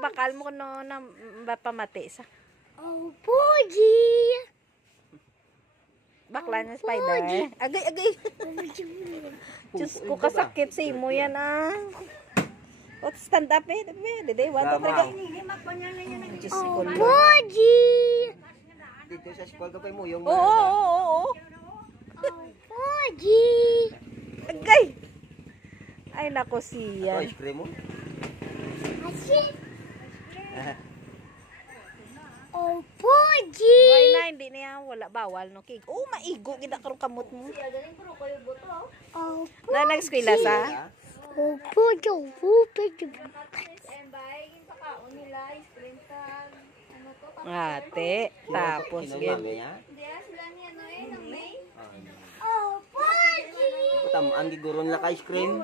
bakal mo no na pamati sa. Oh, Poji! Bakla ng spider. Agay. Diyos ko, kasakit sa imo yan ah. O, stand up eh. Dede, 1, 2, 3. Diyos ko. Poji! Dito sa school ka pa mo yung Oo. Poji! Agay. Ay, nako siya. ice cream mo. Asin! Oh, Poji! Why na, hindi niya wala bawal no kig. Oh, maigo gid karong kamot mo. Oh, Na nag-eskwela sa. oh, Poji! Oh, Poji! Ate, tapos gid. Oh, Poji! Putam ang giguron la ka ice cream.